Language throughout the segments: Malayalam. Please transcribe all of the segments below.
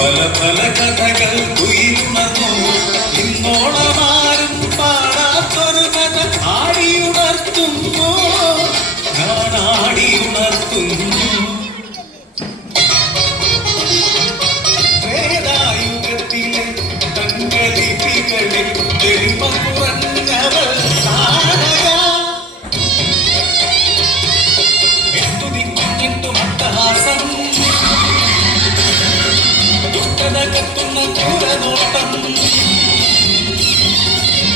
പല പല കഥകൾ ഉയർന്നു ഇന്നോളമാരും പാടാത്തൊരു കഥ ആടിയുണർത്തുന്നു ഞാൻ ആടിയുണർത്തുന്നു. വേദായുഗത്തിലെ തങ്കലിപികളിൽ തെളിമ കുറഞ്ഞവൾ താരക എട്ടുതിക്കും മട്ടഹാസം ദുഷ്ടത കത്തുന്ന ക്രൂരനോട്ടം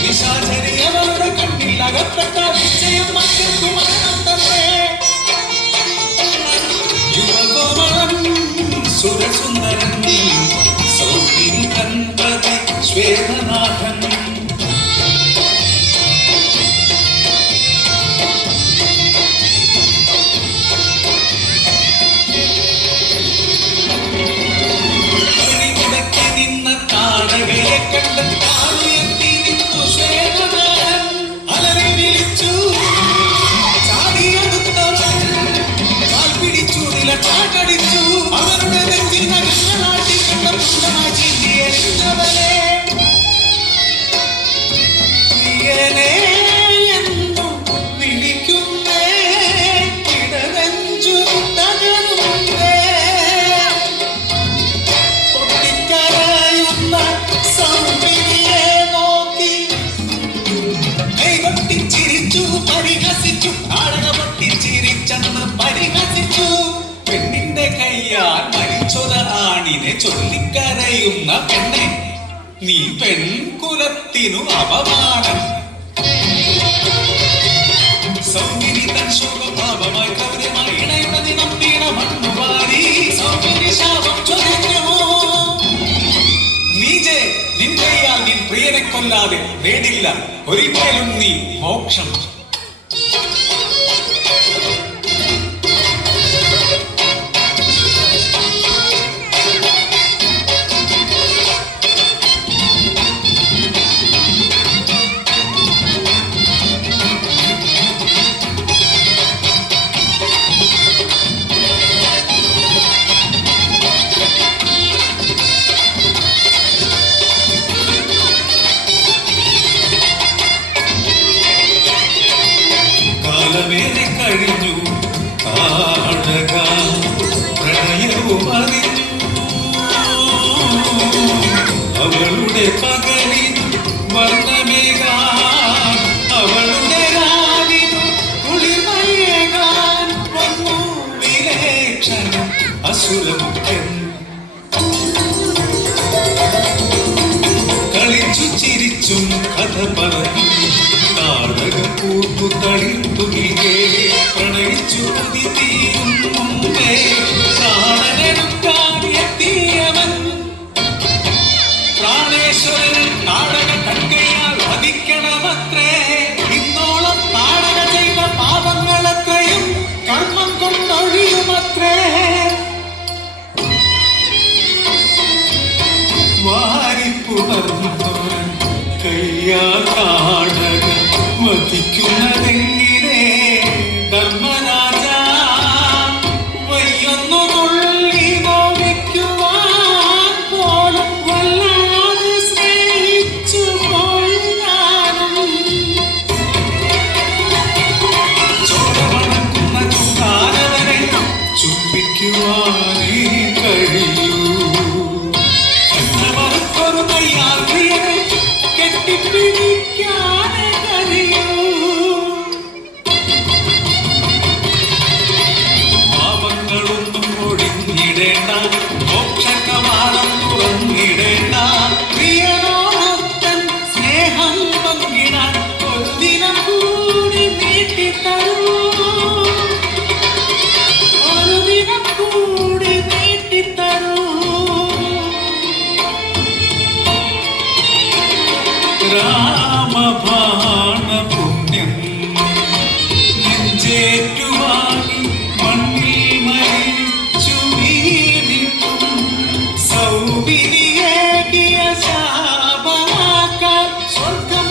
നിശാചരി അവരുടെ കണ്ണിൽ അകപ്പെട്ട നിശ്ചയം മക്കൾക്കു മരണം തന്നെ. യുവകോമളം സുരസുന്ദരൻ സൗന്ദര്യ കൺപ്രതി ശ്വേതനാഥൻ അവരുടെ നെഞ്ചിൽ നഗരനാട്ടി കണ്ട പുഷ്ടമായി ചിന്തിയവരെ പ്രിയനേ എന്നു വിളിക്കുന്നേ ഇടനെഞ്ചു തകരുന്നേ പൊട്ടിക്കരയുന്ന സൗന്ദര്യെ നോക്കി കൈകൊട്ടി ചിരിച്ചു പരിഹസിച്ചു നാടക പൊട്ടിച്ചിരിച്ചെന്ന് പരിഹസിച്ചു. പെണ്ണിന്റെ കയ്യാൽ മരിച്ചൊര ആണിനെ ചൊല്ലിക്കരയുന്ന പെണ്ണെ നീ പെൺകുലത്തിനു അപമാനം. സൗന്ദര്യ തൻ ശോകഭാവമായി കൗര്യമായി ഇണയുടെ ദിനം വീണ മണ്ണുവാരി സൗന്ദര്യ ശാപം ചൊരിഞ്ഞു. നീജെ നിൻ കയ്യാൽ നിൻ പ്രിയനെ കൊല്ലാതെ നേടില്ല ഒരിക്കലും നീ മോക്ഷം. കാലമേറെ കഴിഞ്ഞു താഴക പ്രണയവും അറിഞ്ഞു അവളുടെ പകലിൽ വർണ്ണമേകാൻ അവളുടെ രാവിനു കുളിമയേകാൻ വന്നു വിലേക്ഷണം അസുരമുഖൻ. കളിച്ചു ചിരിച്ചും കഥ പറഞ്ഞു നാടകം പൂത്തു തളിർത്തുകിലേ പ്രണയിച്ചു കൊതി തീരും മുമ്പേ പ്രാണനെടുക്കാൻ എത്തിയവൻ പ്രാണേശ്വരൻ നാടക കൺകയാൽ വധിക്കണമത്രേ. ഇന്നോളം നാടക ചെയ്ത പാപങ്ങളത്രയും കർമ്മം കൊണ്ടൊഴിയുമത്രേ. വാരിപ്പുണർന്നവൻ കയ്യാ നാടക വധിക്കുന്നതെങ്ങനെ ധർമ്മരാജ വയ്യൊന്നു തുള്ളി നോവിക്കുവാൻ പോലും വല്ലാതെ സ്നേഹിച്ചു പോയി ഞാനും. ചോരമണക്കുന്ന ചുണ്ടാനവനെ ചുംബിക്കുവാനേ കഴിയൂ. ഒരു കയ്യാൽ പ്രിയനെ കെട്ടിപ്പിടിക്കാനേ കഴിയൂ. പാപങ്ങളൊന്നും ഒഴിഞ്ഞിടേണ്ട മോക്ഷകവാടം തുറന്നിടേണ്ട പ്രിയനോടൊത്തൻ സ്നേഹം പങ്കിടാൻ ഒരു ദിനം കൂടി നീട്ടിത്തരൂ. ഒരു ദിനം കൂടി നീട്ടിത്തരൂ. രാമബാണ പുണ്യം നെഞ്ചേറ്റുവാങ്ങി മണ്ണിൽ മരിച്ചു വീണിട്ടും സൗവിനിയേകിയ ശാപമാക്കാൻ സ്വർഗം